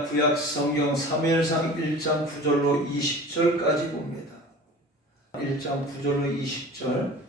우리가 구약 성경 사무엘상 1장 9절로 20절까지 봅니다. 1장 9절로 20절.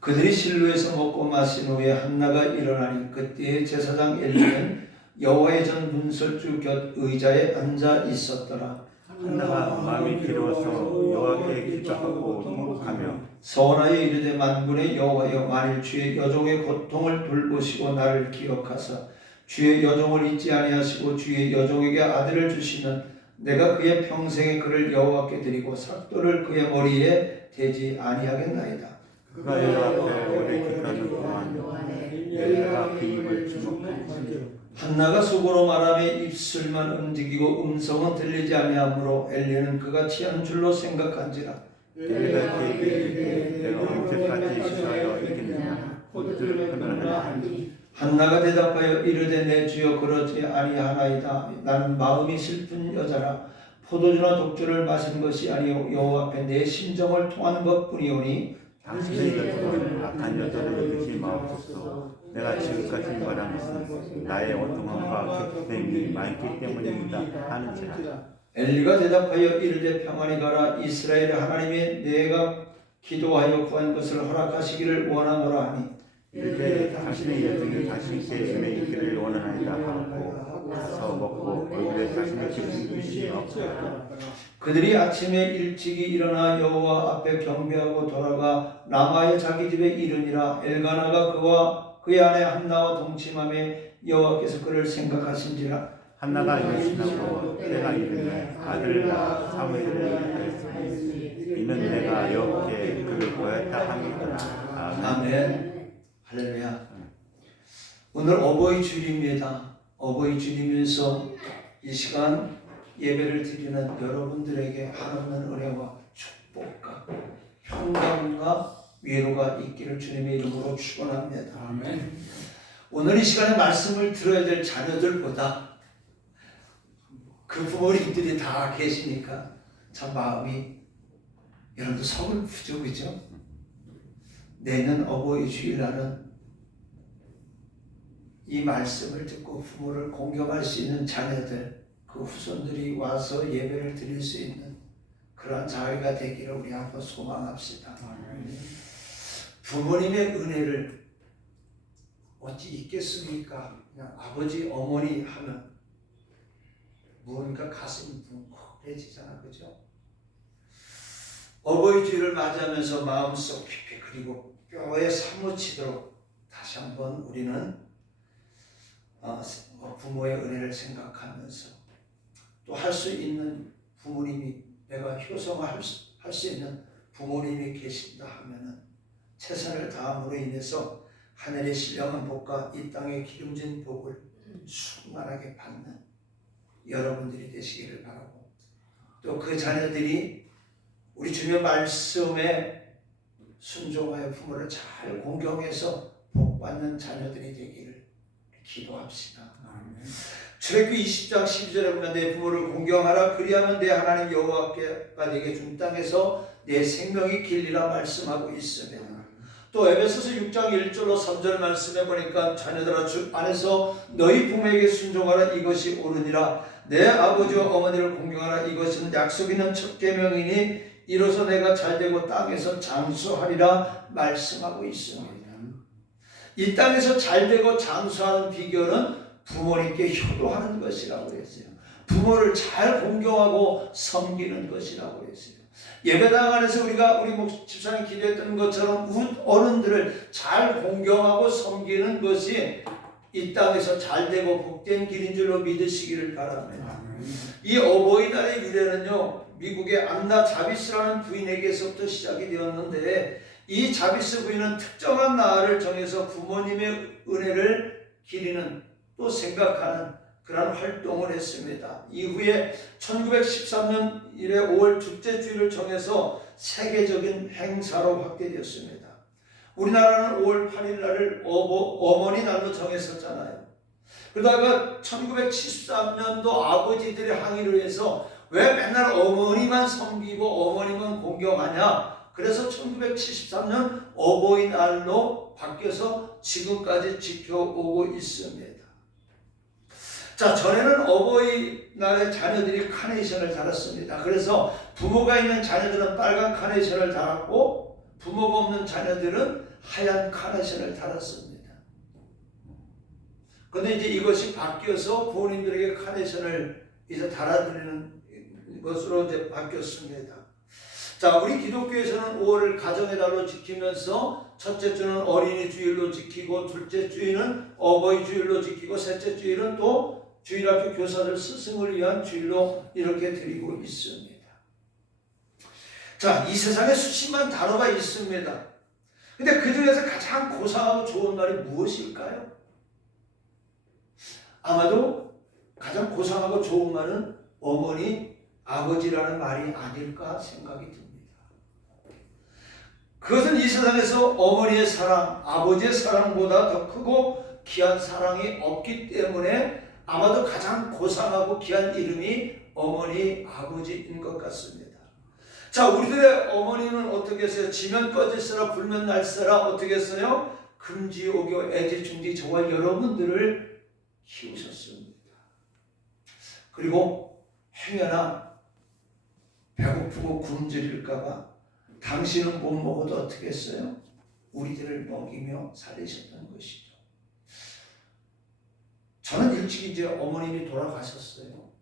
그들이 실로에서 먹고 마신 후에 한나가 일어나니 그때에 제사장 엘리는 여호와의 전 문설주 곁 의자에 앉아 있었더라. 한나가 마음이 기로워서 여호와께 기도하고 통곡하며 서원하여 이르되 만군의 여호와여, 만일 주의 여종의 고통을 돌보시고 나를 기억하사 주의 여종을 잊지 아니하시고 주의 여종에게 아들을 주시면 내가 그의 평생에 그를 여호와께 드리고 삭도를 그의 머리에 대지 아니하겠나이다. 그가 여호와 앞에 오래 기도하는 동안 엘리가 그 입을 주목하니 한나가 속으로 말하며 입술만 움직이고 음성은 들리지 아니하므로 엘리는 그가 취한 줄로 생각한지라. 엘리가 그에게 이르되 내가 언제까지 시사하여 이기느냐 그들을 하느냐. 한나가 대답하여 이르되 내 주여 그러지 아니하나이다. 나는 마음이 슬픈 여자라. 포도주나 독주를 마신 것이 아니요 여호와 앞에 내 심정을 통한 것뿐이오니 당신의 곁으로 악한 여자를 여기지 마옵소서. 내가 지금까지 말한 것은 나의 원통함과 객됨이 많기 때문이다 하는지라. 엘리가 대답하여 이르되 평안히 가라. 이스라엘의 하나님이 내가 기도하여 구한 것을 허락하시기를 원하노라 하니 이르되 당신의 여종이 당신께 전에 있기를 원하나이다 하고 가서 먹고 얼굴에 당신의 기름을 붓시어 그들이 아침에 일찍이 일어나 여호와 앞에 경배하고 돌아가 라마의 자기 집에 이르니라. 엘가나가 그와 그의 아내 한나와 동침하며 여호와께서 그를 생각하신지라. 한나가 임신하고 때가 이르매 아들을 낳아 사무엘을 하였으니 이는 내가 여호와께 그를 보았다 함이더라. 아멘. 아멘. 할렐루야. 오늘 어버이 주일입니다. 어버이 주일이면서 이 시간 예배를 드리는 여러분들에게 한없는 은혜와 축복과 평강과 위로가 있기를 주님의 이름으로 축원합니다. 아멘. 오늘 이 시간에 말씀을 들어야 될 자녀들보다 그 부모님들이 다 계시니까 참 마음이 여러분들 서글프죠, 그죠? 내년 어버이 주일날은 이 말씀을 듣고 부모를 공경할 수 있는 자녀들, 그 후손들이 와서 예배를 드릴 수 있는 그러한 자리가 되기를 우리 한번 소망합시다. 부모님의 은혜를 어찌 있겠습니까? 그냥 아버지, 어머니 하면 무언가 가슴이 뭉클해지잖아, 그죠? 어버이 주일을 맞이하면서 마음속 깊이 그리고 뼈에 사무치도록 다시 한번 우리는 부모의 은혜를 생각하면서 또 할 수 있는 부모님이 내가 효성할 수 있는 부모님이 계신다 하면은 최선을 다함으로 인해서 하늘의 신령한 복과 이 땅의 기름진 복을 충만하게 받는 여러분들이 되시기를 바라고, 또 그 자녀들이 우리 주님의 말씀에 순종하여 부모를 잘 공경해서 복받는 자녀들이 되기를 기도합시다. 출애굽기 20장 12절에 보면 내 부모를 공경하라. 그리하면 내 하나님 여호와가 내게 준 땅에서 내 생명이 길리라 말씀하고 있습니다. 또 에베소서 6장 1절로 3절 말씀해 보니까 자녀들아 주 안에서 너희 부모에게 순종하라. 이것이 옳으니라. 내 아버지와 어머니를 공경하라. 이것은 약속 있는 첫 계명이니 이로써 내가 잘되고 땅에서 장수하리라 말씀하고 있습니다. 이 땅에서 잘되고 장수하는 비결은 부모님께 효도하는 것이라고 했어요. 부모를 잘 공경하고 섬기는 것이라고 했어요. 예배당 안에서 우리 집사님 기도했던 것처럼 어른들을 잘 공경하고 섬기는 것이 이 땅에서 잘되고 복된 길인 줄로 믿으시기를 바랍니다. 이 어버이날의 유래는요, 미국의 안나 자비스라는 부인에게서부터 시작이 되었는데, 이 자비스 부인은 특정한 날을 정해서 부모님의 은혜를 기리는, 또 생각하는 그런 활동을 했습니다. 이후에 1913년 1회 5월 둘째 주일을 정해서 세계적인 행사로 확대되었습니다. 우리나라는 5월 8일 날을 어머니 날로 정했었잖아요. 그러다가 1973년도 아버지들의 항의를 해서 왜 맨날 어머니만 섬기고 어머니만 공경하냐? 그래서 1973년 어버이날로 바뀌어서 지금까지 지켜오고 있습니다. 자, 전에는 어버이날에 자녀들이 카네이션을 달았습니다. 그래서 부모가 있는 자녀들은 빨간 카네이션을 달았고 부모가 없는 자녀들은 하얀 카네이션을 달았습니다. 그런데 이제 이것이 바뀌어서 부모님들에게 카네이션을 이제 달아드리는 것으로 이제 바뀌었습니다. 자, 우리 기독교에서는 5월을 가정의 달로 지키면서 첫째 주는 어린이 주일로 지키고 둘째 주일은 어버이 주일로 지키고 셋째 주일은 또 주일학교 교사들 스승을 위한 주일로 이렇게 드리고 있습니다. 자, 이 세상에 수십만 단어가 있습니다. 근데 그 중에서 가장 고상하고 좋은 말이 무엇일까요? 아마도 가장 고상하고 좋은 말은 어머니, 아버지라는 말이 아닐까 생각이 듭니다. 그것은 이 세상에서 어머니의 사랑, 아버지의 사랑보다 더 크고 귀한 사랑이 없기 때문에 아마도 가장 고상하고 귀한 이름이 어머니, 아버지인 것 같습니다. 자, 우리들의 어머니는 어떻게 했어요? 지면 꺼질세라 불면 날세라 어떻게 했어요? 금지, 오교, 애지, 중지 정말 여러분들을 키우셨습니다. 그리고 행여나 배고프고 굶주릴까봐 당신은 못 먹어도 어떻게 했어요? 우리들을 먹이며 살리셨던 것이죠. 저는 일찍 이제 어머님이 돌아가셨어요.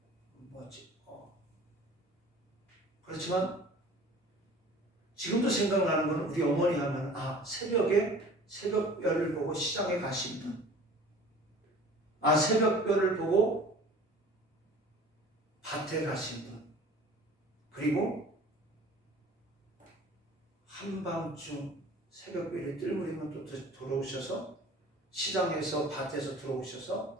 그렇지만 지금도 생각나는 건 우리 어머니 하면 새벽에 새벽별을 보고 시장에 가신 분, 새벽별을 보고 밭에 가신 분, 그리고 한밤중 새벽별이 뜰무리면 또 들어오셔서 시장에서 밭에서 들어오셔서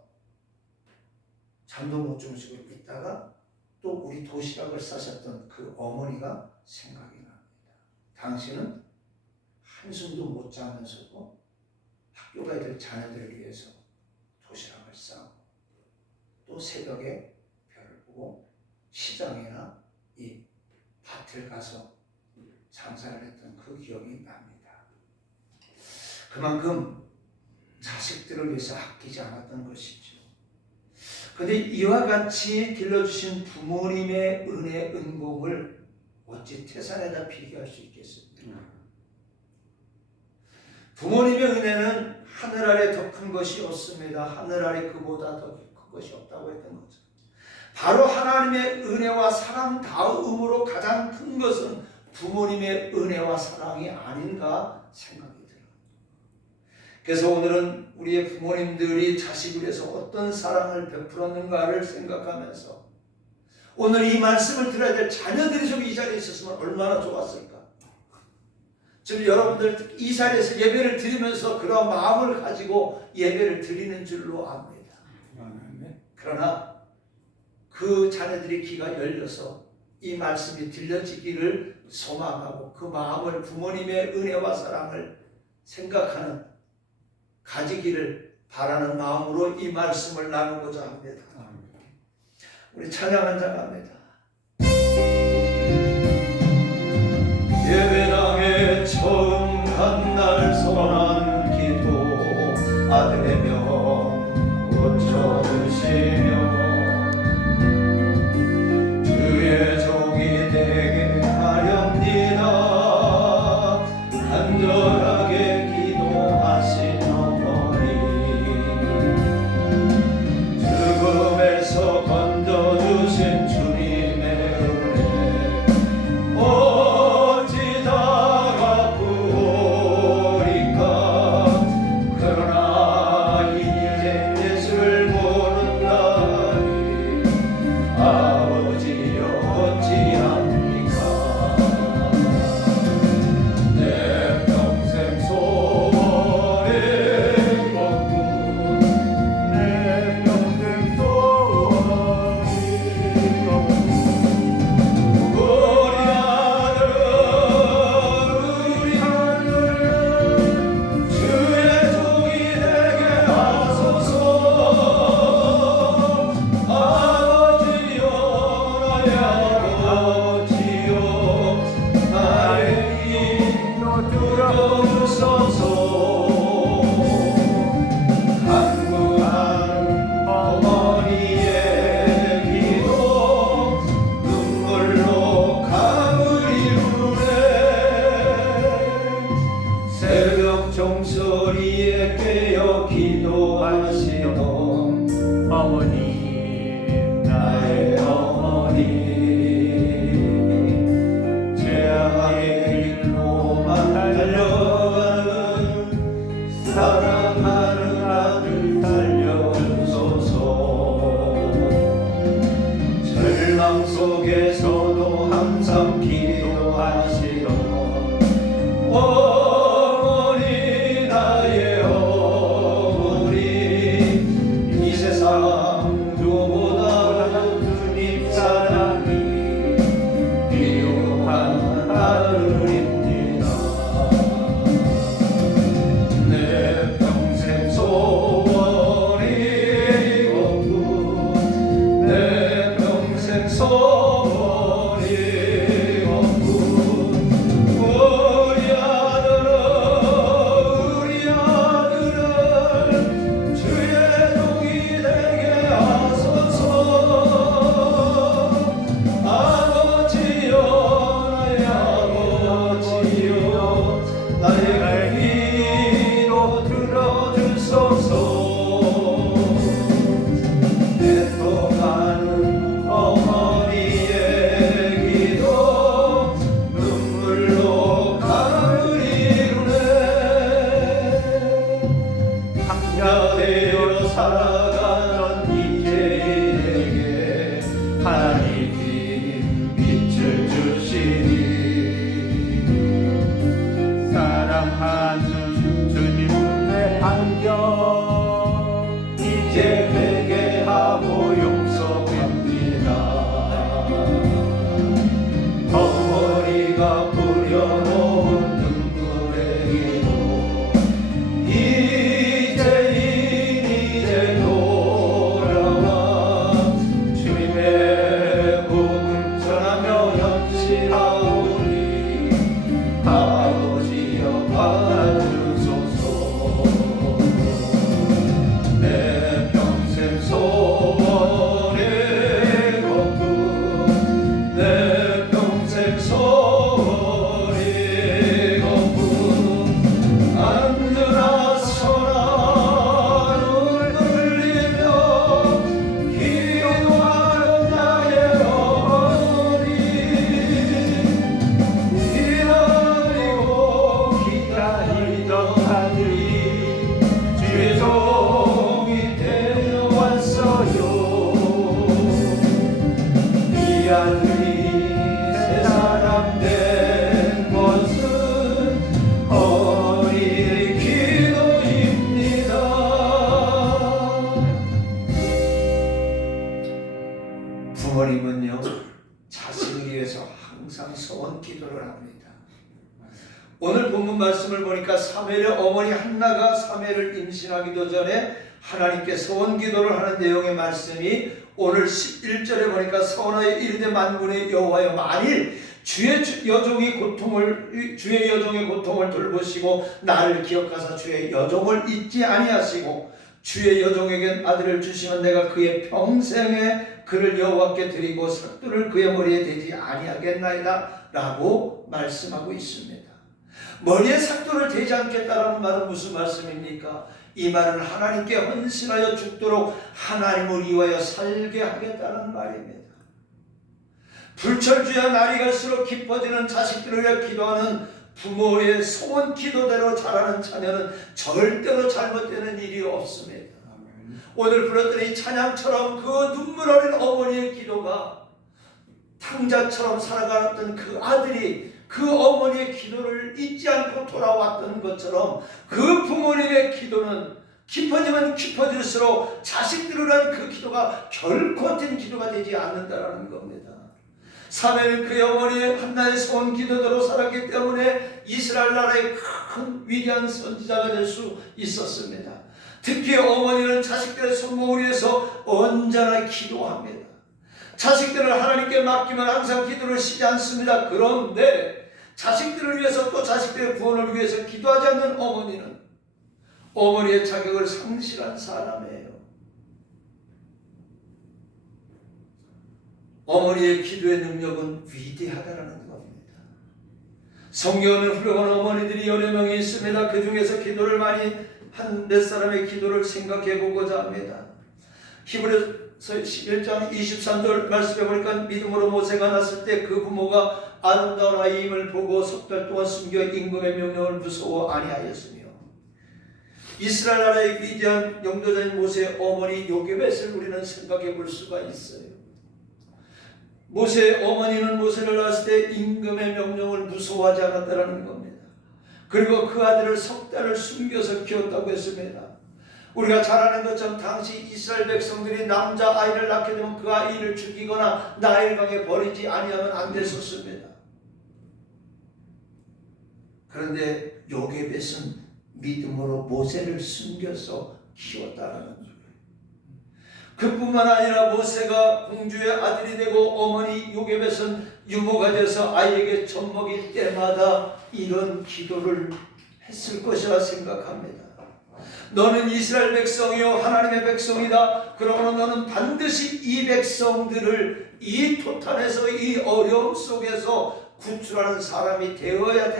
잠도 못 주무시고 있다가 또 우리 도시락을 싸셨던 그 어머니가 생각이 납니다. 당신은 한숨도 못 자면서도 학교 가야 될 자녀들을 위해서 도시락을 싸고 또 새벽에 별을 보고 시장이나 이 밭을 가서 장사를 했던 그 기억이 납니다. 그만큼 자식들을 위해서 아끼지 않았던 것이죠. 그런데 이와 같이 길러주신 부모님의 은혜, 은공을 어찌 태산에다 비교할 수 있겠습니까? 부모님의 은혜는 하늘 아래 더 큰 것이 없습니다. 하늘 아래 그보다 더 큰 것이 없다고 했던 거죠. 바로 하나님의 은혜와 사랑 다음으로 가장 큰 것은 부모님의 은혜와 사랑이 아닌가 생각이 들어요. 그래서 오늘은 우리의 부모님들이 자식을 위해서 어떤 사랑을 베풀었는가를 생각하면서 오늘 이 말씀을 들어야 될 자녀들이 좀 이 자리에 있었으면 얼마나 좋았을까. 지금 여러분들 이 자리에서 예배를 드리면서 그런 마음을 가지고 예배를 드리는 줄로 압니다. 그러나 그 자녀들이 귀가 열려서 이 말씀이 들려지기를 소망하고 그 마음을 부모님의 은혜와 사랑을 생각하는 가지기를 바라는 마음으로 이 말씀을 나누고자 합니다. 우리 찬양 한장 합니다. 예배당에 처음 간 날 선한 기도 아들의 명 고쳐주시며 주의 종이 되게 하렵니다. 간절하게 기도하신 어머니 죽음에서 건져주신 주님의 은혜 속에서도 항상 기도하시던 어머니, 나의 어머니, 이 세상 누구보다 주님 사랑이 필요한 하루입니다. 내 평생 소원이 없고, 내 평생 소원이 없고, 우리 아들은 주의 종이 되게 하소서. 아버지여, 나의 아버지여, 나의 기도 들어주소서. 애통하는 어머니의 기도 눈물로 가르리루네. 한가되어 살아가던 이제에게 하나님이 빛을 주시니 사랑하는 주님의 안경 이제 회개하고 용서합니다. 어머니가 뿌려놓은 눈물의 기도 이제 돌아와 주님의 복음 전하며 현실하오니 아버지여 받아주소서. 내 평생 소원이 없고, 내 평생 소원이 없고, 앉으나 서나 눈을 흘리며 기도하는 나의 어머니, 기다리던 아들이 주의 종이 되어 왔어요. 이 아들이 새 사람 된 것은 어머니의 기도입니다. 부모님은요, 자식을 위해서 항상 소원 기도를 합니다. 오늘 본문 말씀을 보니까 사무엘의 어머니 한나가 사무엘을 임신하기도 전에 하나님께 소원 기도를 하는 내용의 말씀이 오늘 11절에 보니까 선하여 이르되 만군의 여호와여, 만일 주의 여종의 고통을 돌보시고 나를 기억하사 주의 여종을 잊지 아니하시고 주의 여종에게 아들을 주시면 내가 그의 평생에 그를 여호와께 드리고 삭두를 그의 머리에 대지 아니하겠나이다 라고 말씀하고 있습니다. 머리에 삭두를 대지 않겠다라는 말은 무슨 말씀입니까? 이 말은 하나님께 헌신하여 죽도록 하나님을 위하여 살게 하겠다는 말입니다. 불철주야 날이 갈수록 깊어지는 자식들을 위해 기도하는 부모의 소원 기도대로 자라는 자녀는 절대로 잘못되는 일이 없습니다. 오늘 불렀던 이 찬양처럼 그 눈물 어린 어머니의 기도가 탕자처럼 살아갔던 그 아들이 그 어머니의 기도를 잊지 않고 돌아왔던 것처럼 그 부모님의 기도는 깊어지면 깊어질수록 자식들을 위한 그 기도가 결코 헛된 기도가 되지 않는다는 겁니다. 사무엘은 그 어머니 한나의 소원 기도대로 살았기 때문에 이스라엘 나라의 큰 위대한 선지자가 될 수 있었습니다. 특히 어머니는 자식들의 성공을 위해서 언제나 기도합니다. 자식들을 하나님께 맡기면 항상 기도를 쉬지 않습니다. 그런데 자식들을 위해서 또 자식들의 구원을 위해서 기도하지 않는 어머니는 어머니의 자격을 상실한 사람이에요. 어머니의 기도의 능력은 위대하다는 겁니다. 성경에는 훌륭한 어머니들이 여러 명이 있습니다. 그 중에서 기도를 많이 한 몇 사람의 기도를 생각해 보고자 합니다. 히브리서 11장 23절 말씀해 보니까 믿음으로 모세가 났을 때 그 부모가 아름다운 아이임을 보고 석 달 동안 숨겨 임금의 명령을 무서워 아니하였으며, 이스라엘 나라의 위대한 영도자인 모세의 어머니 요게벳을 우리는 생각해 볼 수가 있어요. 모세의 어머니는 모세를 낳았을 때 임금의 명령을 무서워하지 않았다는 겁니다. 그리고 그 아들을 석 달을 숨겨서 키웠다고 했습니다. 우리가 잘 아는 것처럼 당시 이스라엘 백성들이 남자 아이를 낳게 되면 그 아이를 죽이거나 나일강에 버리지 아니하면 안 됐었습니다. 그런데 요게벳은 믿음으로 모세를 숨겨서 키웠다는 거예요. 그뿐만 아니라 모세가 공주의 아들이 되고 어머니 요게벳은 유모가 돼서 아이에게 젖 먹일 때마다 이런 기도를 했을 것이라 생각합니다. 너는 이스라엘 백성이요 하나님의 백성이다. 그러므로 너는 반드시 이 백성들을 이 토탄에서 이 어려움 속에서 구출하는 사람이 되어야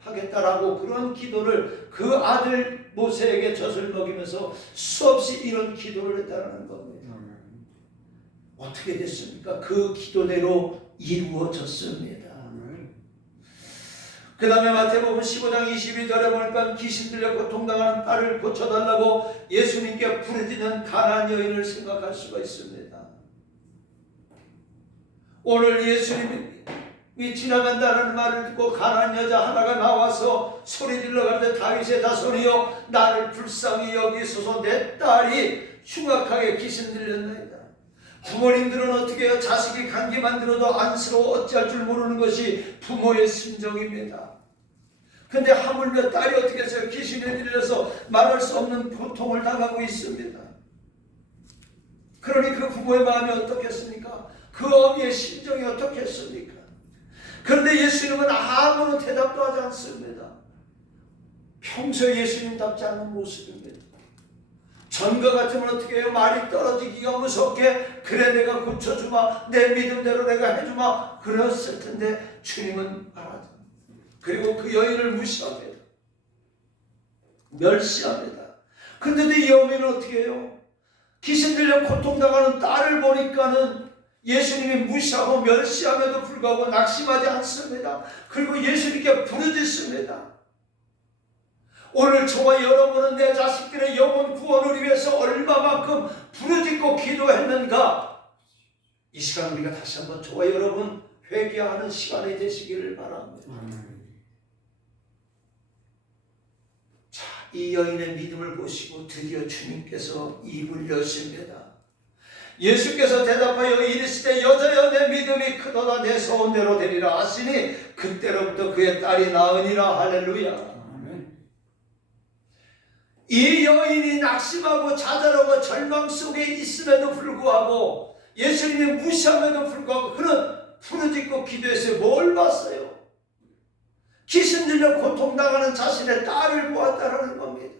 하겠다라고 그런 기도를 그 아들 모세에게 젖을 먹이면서 수없이 이런 기도를 했다는 겁니다. 어떻게 됐습니까? 그 기도대로 이루어졌습니다. 그 다음에 마태복음 15장 22절에 보니까 귀신 들려 고통당하는 딸을 고쳐달라고 예수님께 부르짖는 가난한 여인을 생각할 수가 있습니다. 오늘 예수님이 지나간다는 말을 듣고 가난한 여자 하나가 나와서 소리질러 가는데 다윗의 자손이여 나를 불쌍히 여기소서 내 딸이 흉악하게 귀신 들렸나이다. 부모님들은 어떻게 해요? 자식이 감기 만들어도 안쓰러워 어찌할 줄 모르는 것이 부모의 심정입니다. 근데 하물며 딸이 어떻게 해서 귀신에 들려서 말할 수 없는 고통을 당하고 있습니다. 그러니 그 부모의 마음이 어떻겠습니까? 그 어미의 심정이 어떻겠습니까? 그런데 예수님은 아무런 대답도 하지 않습니다. 평소에 예수님답지 않는 모습입니다. 전과 같으면 어떻게 해요? 말이 떨어지기가 무섭게 그래 내가 고쳐주마 내 믿음대로 내가 해주마 그랬을 텐데 주님은 말하지. 그리고 그 여인을 무시합니다. 멸시합니다. 그런데도 이 어미는 어떻게 해요? 귀신 들려 고통당하는 딸을 보니까는 예수님이 무시하고 멸시함에도 불구하고 낙심하지 않습니다. 그리고 예수님께 부르짖습니다. 오늘 저와 여러분은 내 자식들의 영혼 구원을 위해서 얼마만큼 부르짖고 기도했는가? 이 시간 우리가 다시 한번 저와 여러분 회개하는 시간이 되시기를 바랍니다. 자, 이 여인의 믿음을 보시고 드디어 주님께서 입을 여십니다. 예수께서 대답하여 이르시되 여자여 내 믿음이 크도다 내 소원대로 되리라 하시니 그때로부터 그의 딸이 나으니라. 할렐루야. 이 여인이 낙심하고 좌절하고 절망 속에 있음에도 불구하고 예수님이 무시함에도 불구하고 그는 부르짖고 기도했어요. 뭘 봤어요? 귀신 들려 고통당하는 자신의 딸을 보았다는 겁니다.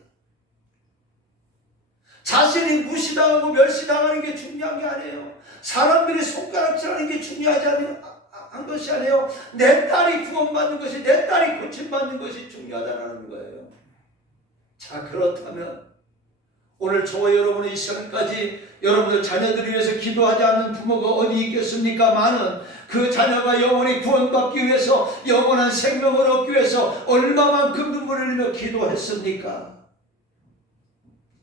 자신이 무시당하고 멸시당하는 게 중요한 게 아니에요. 사람들이 손가락질하는 게 중요하지 않은 것이 아니에요. 내 딸이 구원받는 것이, 내 딸이 고침받는 것이 중요하다는 거예요. 자, 그렇다면 오늘 저와 여러분의 이 시간까지 여러분들 자녀들을 위해서 기도하지 않는 부모가 어디 있겠습니까? 많은 그 자녀가 영원히 구원받기 위해서 영원한 생명을 얻기 위해서 얼마만큼 눈물을 흘리며 기도했습니까?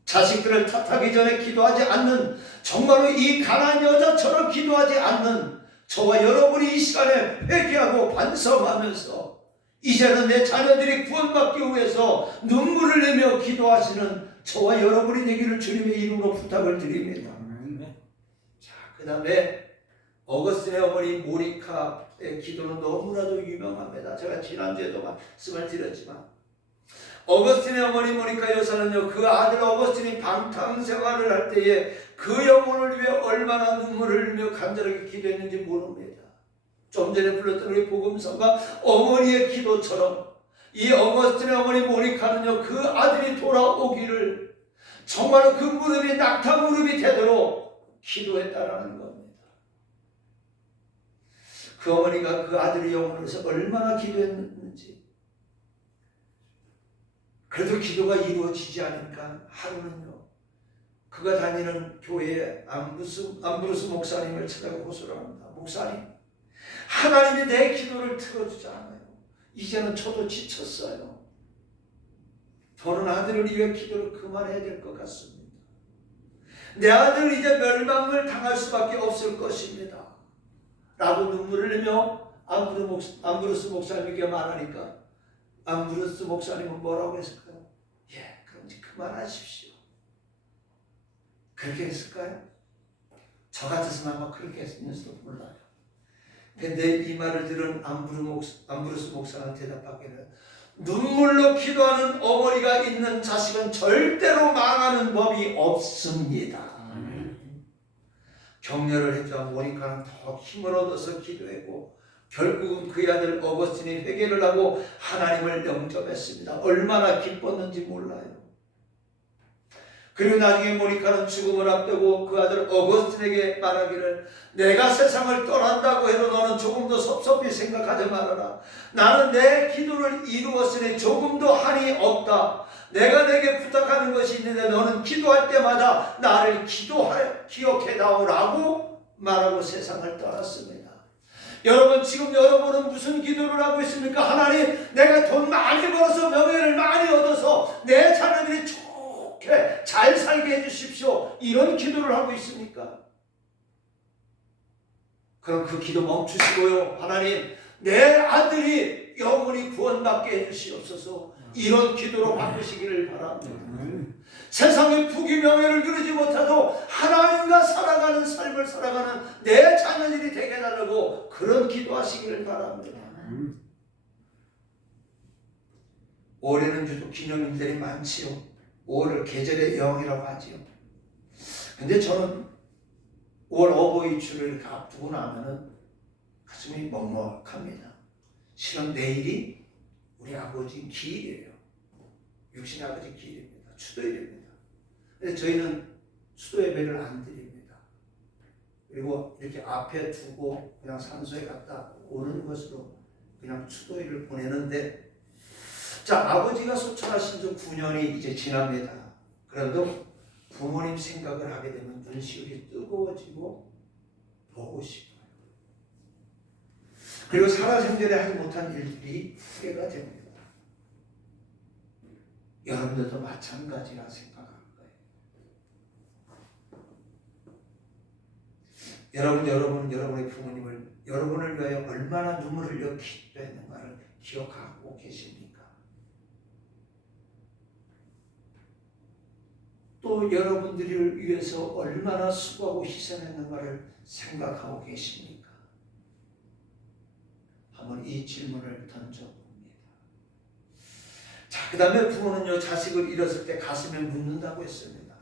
자식들을 탓하기 전에 기도하지 않는, 정말로 이 가난한 여자처럼 기도하지 않는 저와 여러분이 이 시간에 회개하고 반성하면서 이제는 내 자녀들이 구원받기 위해서 눈물을 흘리며 기도하시는 저와 여러분이 되기를 주님의 이름으로 부탁을 드립니다. 자, 그 다음에 어거스틴의 어머니 모니카의 기도는 너무나도 유명합니다. 제가 지난주에도 말씀을 드렸지만 어거스틴의 어머니 모니카 여사는요, 그 아들 어거스틴이 방탕생활을 할 때에 그 영혼을 위해 얼마나 눈물을 흘리며 간절하게 기도했는지 모릅니다. 좀 전에 불렀던 우리 복음서가 어머니의 기도처럼 이 어거스틴의 어머니 모니카는요, 그 아들이 돌아오기를 정말로 그 무릎이 낙타 무릎이 되도록 기도했다라는 겁니다. 그 어머니가 그 아들의 영혼을 위해서 얼마나 기도했는지. 그래도 기도가 이루어지지 않으니까 하루는요, 그가 다니는 교회에 암브루스 목사님을 찾아가 호소를 합니다. 목사님, 하나님이 내 기도를 들어주지 않아요. 이제는 저도 지쳤어요. 저는 아들을 위해 기도를 그만해야 될 것 같습니다. 내 아들은 이제 멸망을 당할 수밖에 없을 것입니다. 라고 눈물을 흘리며 암브로스 목사님에게 말하니까 암브로스 목사님은 뭐라고 했을까요? 예, 그럼 이제 그만하십시오. 그렇게 했을까요? 저 같았으면 아마 그렇게 했을지도 몰라요. 근데 이 말을 들은 암브로스 목사는 대답하기를 눈물로 기도하는 어머니가 있는 자식은 절대로 망하는 법이 없습니다. 격려를 해줘 모니카는 더 힘을 얻어서 기도했고 결국은 그의 아들 어거스틴이 회개를 하고 하나님을 영접했습니다. 얼마나 기뻤는지 몰라요. 그리고 나중에 모니카는 죽음을 앞두고 그 아들 어거스틴에게 말하기를 내가 세상을 떠난다고 해도 너는 조금 더 섭섭히 생각하지 말아라. 나는 내 기도를 이루었으니 조금도 한이 없다. 내가 내게 부탁하는 것이 있는데 너는 기도할 때마다 나를 기억해다오라고 말하고 세상을 떠났습니다. 여러분, 지금 여러분은 무슨 기도를 하고 있습니까? 하나님, 내가 돈 많이 벌어서 명예를 많이 얻어서 내 자녀들이 좋게 잘 살게 해주십시오. 이런 기도를 하고 있습니까? 그럼 그 기도 멈추시고요. 하나님, 내 아들이 영원히 구원받게 해주시옵소서. 이런 기도로 바꾸시기를 바랍니다. 세상의 부귀 명예를 누리지 못해도 하나님과 살아가는 삶을 살아가는 내 자녀들이 되게 해달라고 그런 기도하시기를 바랍니다. 올해는 유독 기념일들이 많지요. 5월을 계절의 영이라고 하지요. 근데 저는 5월 어버이 주를 이렇게 앞두고 나면은 가슴이 먹먹합니다. 실은 내일이 우리 아버지 기일이에요. 육신 아버지 기일입니다. 추도일입니다. 근데 저희는 추도 예배를 안 드립니다. 그리고 이렇게 앞에 두고 그냥 산소에 갔다 오는 것으로 그냥 추도일을 보내는데, 자, 아버지가 소천하신 지 9년이 이제 지납니다. 그래도 부모님 생각을 하게 되면 눈시울이 뜨거워지고 보고 싶어요. 그리고 살아생전에 하지 못한 일들이 후회가 됩니다. 여러분들도 마찬가지라 생각할 거예요. 여러분의 부모님을 여러분을 위하여 얼마나 눈물을 흘려 기도했는가를 기억하고 계십니까? 또 여러분들을 위해서 얼마나 수고하고 희생했는가를 생각하고 계십니까? 한번 이 질문을 던져봅니다. 자, 그 다음에 부모는요, 자식을 잃었을 때 가슴에 묻는다고 했습니다.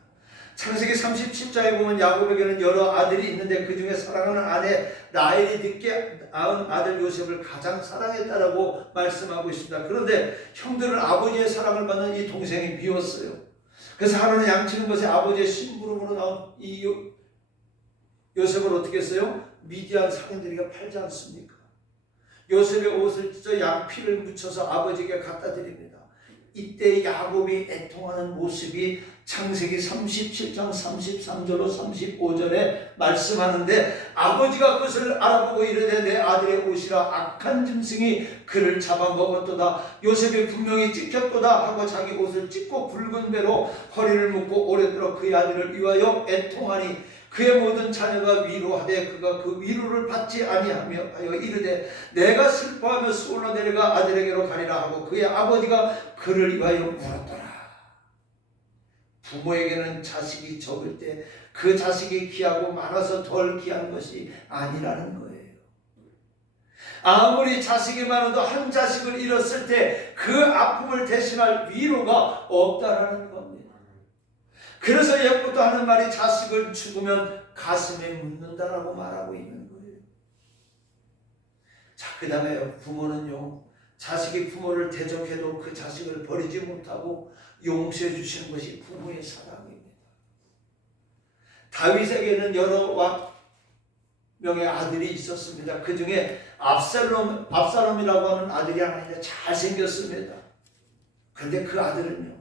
창세기 37장에 보면 야곱에게는 여러 아들이 있는데 그 중에 사랑하는 아내 라헬이 늦게 낳은 아들 요셉을 가장 사랑했다라고 말씀하고 있습니다. 그런데 형들은 아버지의 사랑을 받는 이 동생이 미웠어요. 그래서 하루는 양치는 것에 아버지의 심부름으로 나온 이 요셉을 어떻게 했어요? 미디안 상인들이가 팔지 않습니까? 요셉의 옷을 찢어 양피를 묻혀서 아버지에게 갖다 드립니다. 이때 야곱이 애통하는 모습이 창세기 37장 33절로 35절에 말씀하는데, 아버지가 그것을 알아보고 이르되 내 아들의 옷이라 악한 짐승이 그를 잡아먹었도다. 요셉이 분명히 찢겼도다 하고 자기 옷을 찢고 굵은 배로 허리를 묶고 오랫도록 그의 아들을 위하여 애통하니 그의 모든 자녀가 위로하되 그가 그 위로를 받지 아니하며 하여 이르되 내가 슬퍼하며 수올라 내려가 아들에게로 가리라 하고 그의 아버지가 그를 위하여 울었더라. 부모에게는 자식이 적을 때 그 자식이 귀하고 많아서 덜 귀한 것이 아니라는 거예요. 아무리 자식이 많아도 한 자식을 잃었을 때 그 아픔을 대신할 위로가 없다라는 겁니다. 그래서 옛부터 하는 말이 자식을 죽으면 가슴에 묻는다라고 말하고 있는 거예요. 자, 그 다음에 부모는요, 자식이 부모를 대적해도 그 자식을 버리지 못하고 용서해 주시는 것이 부모의 사랑입니다. 다윗에게는 여러 명의 아들이 있었습니다. 그 중에 압살롬이라고 하는 아들이 하나 있는데 잘생겼습니다. 그런데 그 아들은요,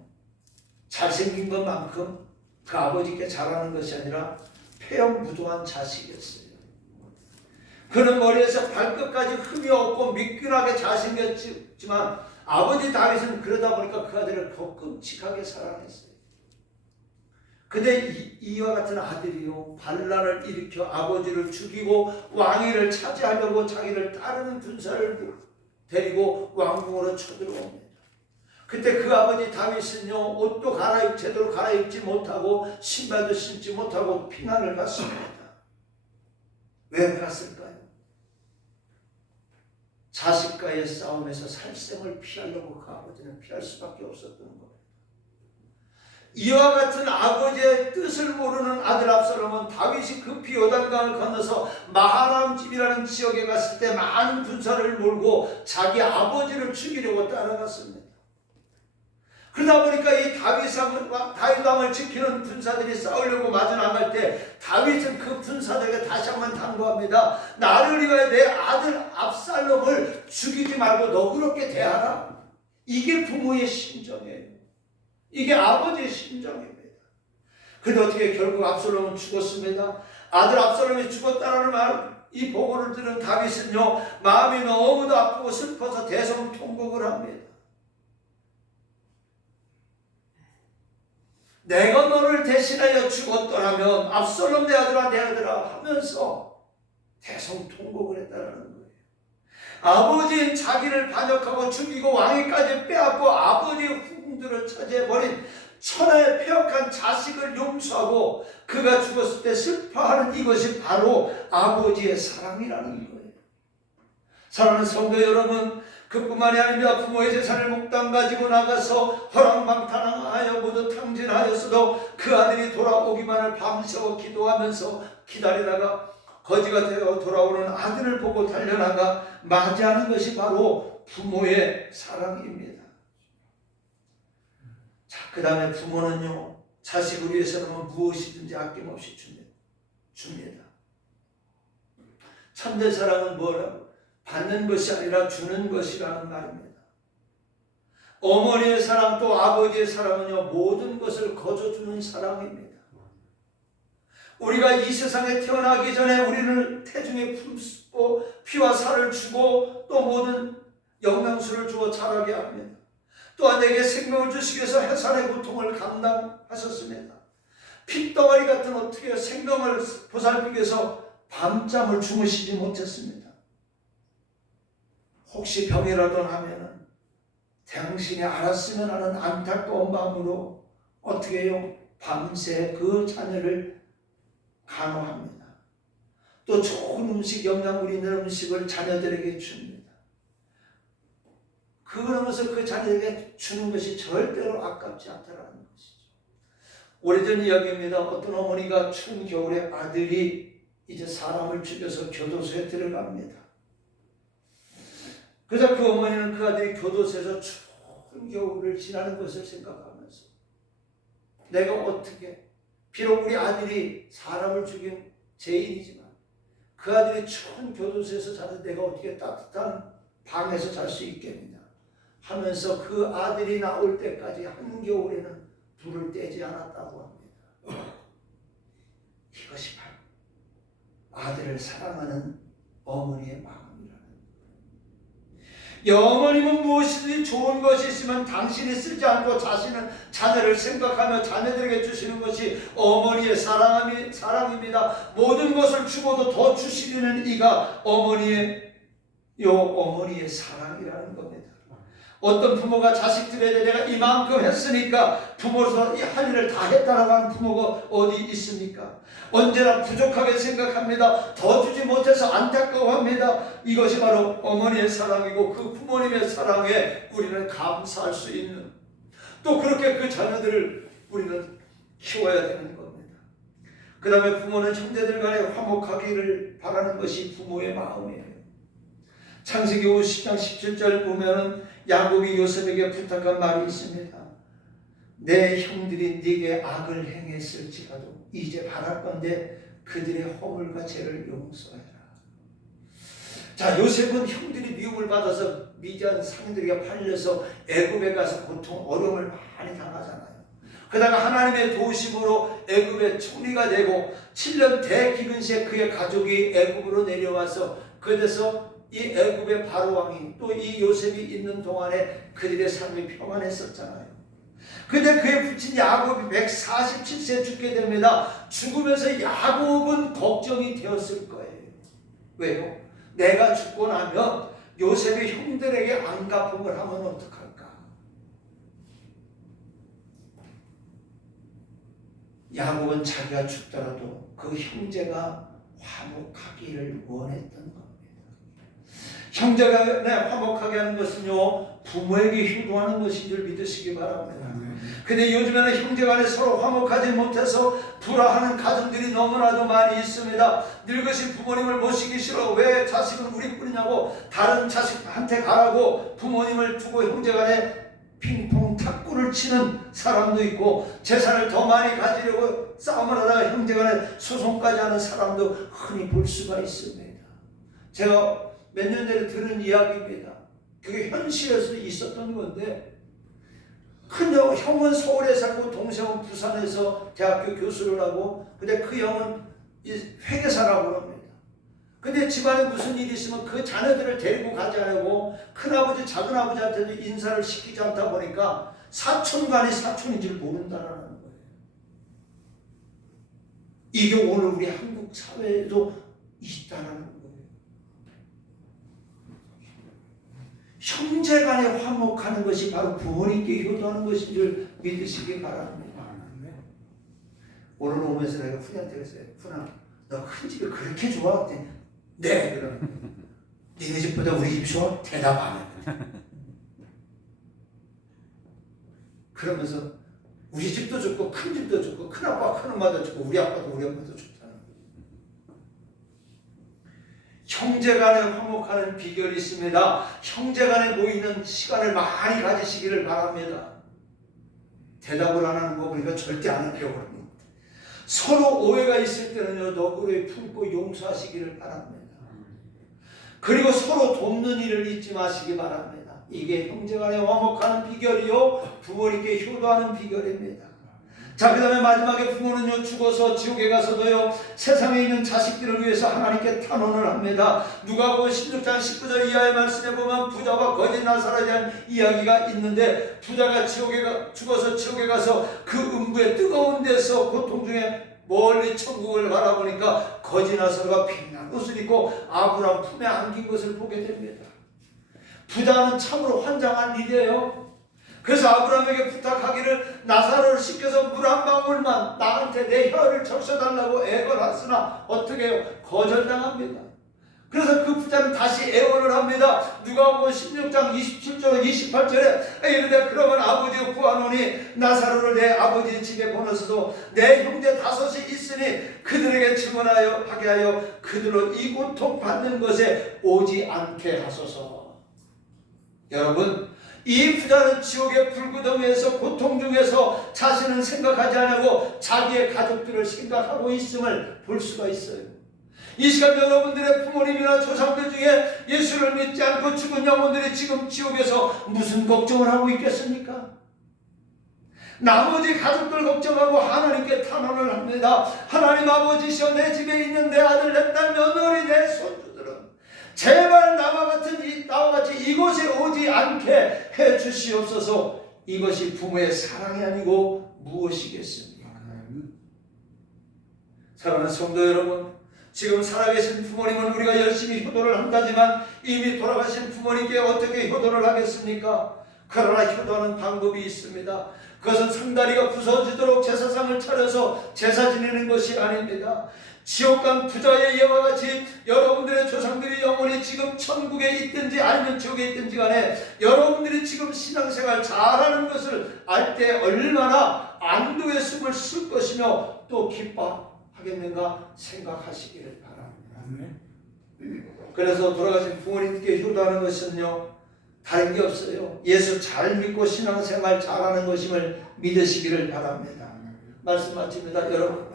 잘생긴 것만큼 그 아버지께 잘하는 것이 아니라 폐영무도한 자식이었어요. 그는 머리에서 발끝까지 흠이 없고 미끈하게 잘생겼지만 아버지 다윗은 그러다 보니까 그 아들을 더 끔찍하게 사랑했어요. 근데 이와 같은 아들이요 반란을 일으켜 아버지를 죽이고 왕위를 차지하려고 자기를 따르는 군사를 데리고 왕궁으로 쳐들어옵니다. 그때 그 아버지 다윗은요 옷도 제대로 갈아입지 못하고 신발도 신지 못하고 피난을 갔습니다. 왜 갔을까요? 자식과의 싸움에서 살생을 피하려고 그 아버지는 피할 수밖에 없었던 거예요. 이와 같은 아버지의 뜻을 모르는 아들 압살롬은 다윗이 급히 요단강을 건너서 마하나임 집이라는 지역에 갔을 때 많은 군사를 몰고 자기 아버지를 죽이려고 따라갔습니다. 그러다 보니까 이 다윗 왕을 지키는 군사들이 싸우려고 마주 나갈 때 다윗은 그 군사들에게 다시 한번 당부합니다. 나를 위하여 내 아들 압살롬을 죽이지 말고 너그럽게 대하라. 이게 부모의 심정이에요. 이게 아버지의 심정입니다. 그런데 어떻게 결국 압살롬은 죽었습니다. 아들 압살롬이 죽었다는 이 보고를 들은 다윗은요 마음이 너무도 아프고 슬퍼서 대성통곡을 합니다. 내가 너를 대신하여 죽었더라면 압살롬 내 아들아 하면서 대성통곡을 했다는 거예요. 아버지인 자기를 반역하고 죽이고 왕위까지 빼앗고 아버지의 후궁들을 차지해버린 천하의 폐역한 자식을 용서하고 그가 죽었을 때 슬퍼하는 이것이 바로 아버지의 사랑이라는 거예요. 사랑하는 성도 여러분, 그뿐만이 아닙니다. 부모의 재산을 몽땅 가지고 나가서 허랑방탕하여 모두 탕진하였어도 그 아들이 돌아오기만을 밤새워 기도하면서 기다리다가 거지가 되어 돌아오는 아들을 보고 달려나가 맞이하는 것이 바로 부모의 사랑입니다. 자, 그 다음에 부모는요 자식을 위해서는 무엇이든지 아낌없이 줍니다. 참된 사랑은 뭐라고? 받는 것이 아니라 주는 것이라는 말입니다. 어머니의 사랑 또 아버지의 사랑은요 모든 것을 거저주는 사랑입니다. 우리가 이 세상에 태어나기 전에 우리를 태중에 품고 피와 살을 주고 또 모든 영양소를 주어 자라게 합니다. 또한 내게 생명을 주시기 위해서 해산의 고통을 감당하셨습니다. 핏덩어리 같은 어떻게 생명을 보살피기 위해서 밤잠을 주무시지 못했습니다. 혹시 병이라도 나면은 당신이 알았으면 하는 안타까운 마음으로 어떻게 해요? 밤새 그 자녀를 간호합니다. 또 좋은 음식, 영양분이 있는 음식을 자녀들에게 줍니다. 그러면서 그 자녀에게 주는 것이 절대로 아깝지 않다라는 것이죠. 오래전 이야기입니다. 어떤 어머니가 추운 겨울에 아들이 이제 사람을 죽여서 교도소에 들어갑니다. 그래서 그 어머니는 그 아들이 교도소에서 추운 겨울을 지나는 것을 생각하면서 내가 어떻게, 비록 우리 아들이 사람을 죽인 죄인이지만 그 아들이 추운 교도소에서 자는데 내가 어떻게 따뜻한 방에서 잘 수 있겠느냐 하면서 그 아들이 나올 때까지 한겨울에는 불을 떼지 않았다고 합니다. 이것이 바로 아들을 사랑하는 어머니의 마음이라는 거예요. 어머님은 무엇이든지 좋은 것이 있으면 당신이 쓰지 않고 자녀를 생각하며 자녀들에게 주시는 것이 어머니의 사랑입니다. 모든 것을 주고도 더 주시려는 이가 어머니의 사랑이라는 겁니다. 어떤 부모가 자식들에게 내가 이만큼 했으니까 부모로서 할 일을 다 했다라고 하는 부모가 어디 있습니까? 언제나 부족하게 생각합니다. 더 주지 못해서 안타까워합니다. 이것이 바로 어머니의 사랑이고 그 부모님의 사랑에 우리는 감사할 수 있는, 또 그렇게 그 자녀들을 우리는 키워야 되는 겁니다. 그 다음에 부모는 형제들 간에 화목하기를 바라는 것이 부모의 마음이에요. 창세기 50장 17절 보면은 야곱이 요셉에게 부탁한 말이 있습니다. 내 형들이 네게 악을 행했을지라도 이제 바랄 건데 그들의 허물과 죄를 용서해라. 자, 요셉은 형들이 미움을 받아서 미디안 상인들에게 팔려서 애굽에 가서 고통, 어려움을 많이 당하잖아요. 그러다가 하나님의 도우심으로 애굽의 총리가 되고 7년 대기근시에 그의 가족이 애굽으로 내려와서 그래서 이 애굽의 바로 왕이 또 이 요셉이 있는 동안에 그들의 삶이 평안했었잖아요. 근데 그의 부친 야곱이 147세에 죽게 됩니다. 죽으면서 야곱은 걱정이 되었을 거예요. 왜요? 내가 죽고 나면 요셉의 형들에게 안갚음을 하면 어떡할까? 야곱은 자기가 죽더라도 그 형제가 화목하기를 원했던 겁니다. 형제간에 화목하게 하는 것은요, 부모에게 효도하는 것인 줄 믿으시기 바랍니다. 근데 요즘에는 형제간에 서로 화목하지 못해서 불화하는 가정들이 너무나도 많이 있습니다. 늙으신 부모님을 모시기 싫어. 왜 자식은 우리뿐이냐고 다른 자식한테 가라고 부모님을 두고 형제간에 핑퐁 탁구를 치는 사람도 있고, 재산을 더 많이 가지려고 싸움을 하다가 형제간에 소송까지 하는 사람도 흔히 볼 수가 있습니다. 제가 몇 년 전에 들은 이야기입니다. 그게 현실에서 있었던 건데, 큰 형은 서울에 살고 동생은 부산에서 대학교 교수를 하고, 근데 그 형은 회계사라고 합니다. 근데 집안에 무슨 일이 있으면 그 자녀들을 데리고 가지 않고 큰아버지 작은아버지한테도 인사를 시키지 않다 보니까 사촌간이 사촌인 줄 모른다라는 거예요. 이게 오늘 우리 한국 사회에도 있다라는 거예요. 형제간에 화목하는 것이 바로 부모님께 효도하는 것인 줄 믿으시기 바랍니다. 오늘 오면서 내가 훈이한테 그랬어요. 훈아, 너 큰 집이 그렇게 좋아? 네. 그럼 니네 집보다 우리 집 좋아? 대답 안 해. 그러면서 우리 집도 좋고 큰 집도 좋고 큰아빠 큰엄마도 좋고 우리 아빠도 우리 엄마도 좋다는 거예요. 형제간에 화목하는 비결이 있습니다. 형제간에 모이는 시간을 많이 가지시기를 바랍니다. 대답을 안 하는 거 보니까 절대 안 하려고 합니다. 서로 오해가 있을 때는요, 너그러이 품고 용서하시기를 바랍니다. 그리고 서로 돕는 일을 잊지 마시기 바랍니다. 이게 형제간에 화목하는 비결이요, 부모님께 효도하는 비결입니다. 자, 그 다음에 마지막에 부모는요, 죽어서 지옥에 가서도요, 세상에 있는 자식들을 위해서 하나님께 탄원을 합니다. 누가복음 16장 19절 이하의 말씀에 보면 부자와 거짓 나사로에 대한 이야기가 있는데, 부자가 죽어서 지옥에 가서 그 음부의 뜨거운 데서 고통 중에 멀리 천국을 바라보니까 거짓 나사로가 빛난 옷을 입고 아브라함 품에 안긴 것을 보게 됩니다. 부자는 참으로 환장한 일이에요. 그래서 아브라함에게 부탁하기를 나사로를 시켜서 물 한 방울만 나한테 내 혀를 적셔달라고 애걸하으나 어떻게 해요? 거절당합니다. 그래서 그 부자는 다시 애원을 합니다. 누가복음 16장 27절 28절에 이르되 그러면 아버지가 구하노니 나사로를 내 아버지 집에 보내서도 내 형제 다섯이 있으니 그들에게 증언하여 하게 하여 그들로 이 고통 받는 것에 오지 않게 하소서. 여러분, 이 부자는 지옥의 불구덩이에서 고통 중에서 자신은 생각하지 않고 자기의 가족들을 생각하고 있음을 볼 수가 있어요. 이 시간 여러분들의 부모님이나 조상들 중에 예수를 믿지 않고 죽은 영혼들이 지금 지옥에서 무슨 걱정을 하고 있겠습니까? 나머지 가족들 걱정하고 하나님께 탄원을 합니다. 하나님 아버지시여, 내 집에 있는 내 아들, 내 딸, 며느리, 내 손주들은 제발 나와 같이 이곳에 오지 않게 해 주시옵소서. 이것이 부모의 사랑이 아니고 무엇이겠습니까? 사랑하는 성도 여러분, 지금 살아계신 부모님은 우리가 열심히 효도를 한다지만 이미 돌아가신 부모님께 어떻게 효도를 하겠습니까? 그러나 효도하는 방법이 있습니다. 그것은 상다리가 부서지도록 제사상을 차려서 제사 지내는 것이 아닙니다. 지옥간 부자의 예와 같이 여러분들의 조상들이 영원히 지금 천국에 있든지 아니면 지옥에 있든지 간에 여러분들이 지금 신앙생활 잘하는 것을 알 때 얼마나 안도의 숨을 쉴 것이며 또 기뻐하겠는가 생각하시기를 바랍니다. 그래서 돌아가신 부모님께 효도하는 것은요, 다른 게 없어요. 예수 잘 믿고 신앙생활 잘하는 것임을 믿으시기를 바랍니다. 말씀 마칩니다. 여러분,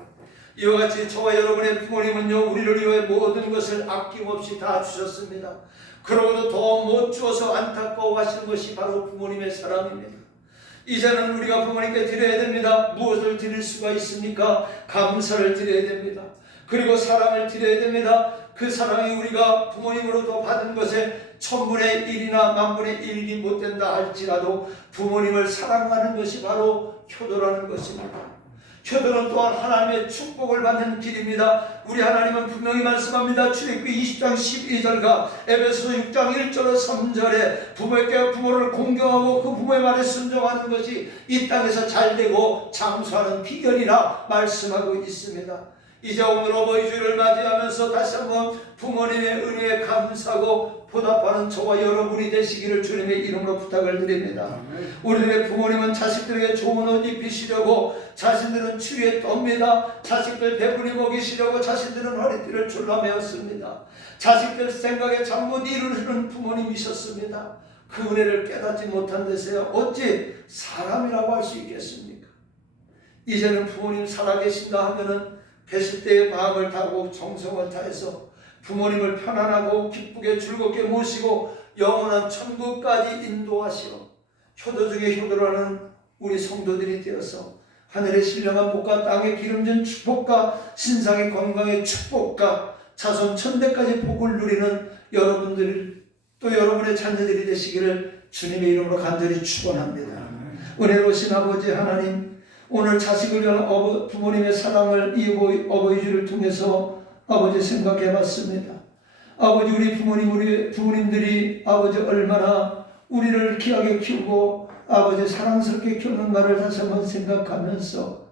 이와 같이 저와 여러분의 부모님은요, 우리를 위해 모든 것을 아낌없이 다 주셨습니다. 그러고도 더 못 주어서 안타까워하시는 것이 바로 부모님의 사랑입니다. 이제는 우리가 부모님께 드려야 됩니다. 무엇을 드릴 수가 있습니까? 감사를 드려야 됩니다. 그리고 사랑을 드려야 됩니다. 그 사랑이 우리가 부모님으로부터 받은 것에 1000분의 1이나 10,000분의 1이 못 된다 할지라도 부모님을 사랑하는 것이 바로 효도라는 것입니다. 효도는 또한 하나님의 축복을 받는 길입니다. 우리 하나님은 분명히 말씀합니다. 출애굽기 20장 12절과 에베소서 6장 1절 3절에 부모에게 부모를 공경하고 그 부모의 말에 순종하는 것이 이 땅에서 잘되고 장수하는 비결이라 말씀하고 있습니다. 이제 오늘 어버이 주일을 맞이하면서 다시 한번 부모님의 은혜에 감사하고 보답하는 저와 여러분이 되시기를 주님의 이름으로 부탁을 드립니다. 우리들의 부모님은 자식들에게 좋은 옷 입히시려고 자신들은 추위에 떱니다. 자식들 배불리 먹이시려고 자신들은 허리띠를 졸라매었습니다. 자식들 생각에 잠 못 이루는 부모님이셨습니다. 그 은혜를 깨닫지 못한 데서야 어찌 사람이라고 할 수 있겠습니까? 이제는 부모님 살아계신다 하면은 계실 때의 마음을 다하고 정성을 다해서 부모님을 편안하고 기쁘게 즐겁게 모시고 영원한 천국까지 인도하시어 효도 중에 효도를 하는 우리 성도들이 되어서 하늘의 신령한 복과 땅의 기름진 축복과 신상의 건강의 축복과 자손 천대까지 복을 누리는 여러분들 또 여러분의 자녀들이 되시기를 주님의 이름으로 간절히 축원합니다. 은혜로우신 아버지 하나님, 오늘 자식을 위한 부모님의 사랑을 이 어버이 주를 통해서 아버지 생각해 봤습니다. 아버지 우리 부모님들이 아버지 얼마나 우리를 귀하게 키우고 아버지 사랑스럽게 키우는가를 다시 한번 생각하면서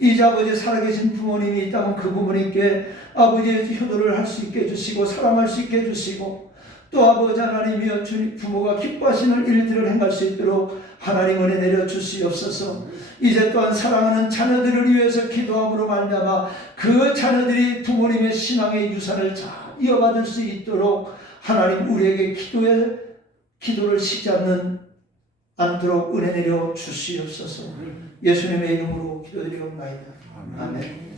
이제 아버지 살아계신 부모님이 있다면 그 부모님께 아버지의 효도를 할 수 있게 해주시고 사랑할 수 있게 해주시고 또 아버지 하나님이여 주님 부모가 기뻐하시는 일들을 행할 수 있도록 하나님 은혜 내려 주시옵소서. 이제 또한 사랑하는 자녀들을 위해서 기도함으로 말미암아 그 자녀들이 부모님의 신앙의 유산을 잘 이어받을 수 있도록 하나님 우리에게 기도를 쉬지 않도록 은혜 내려 주시옵소서. 예수님의 이름으로 기도드리옵나이다. 아멘.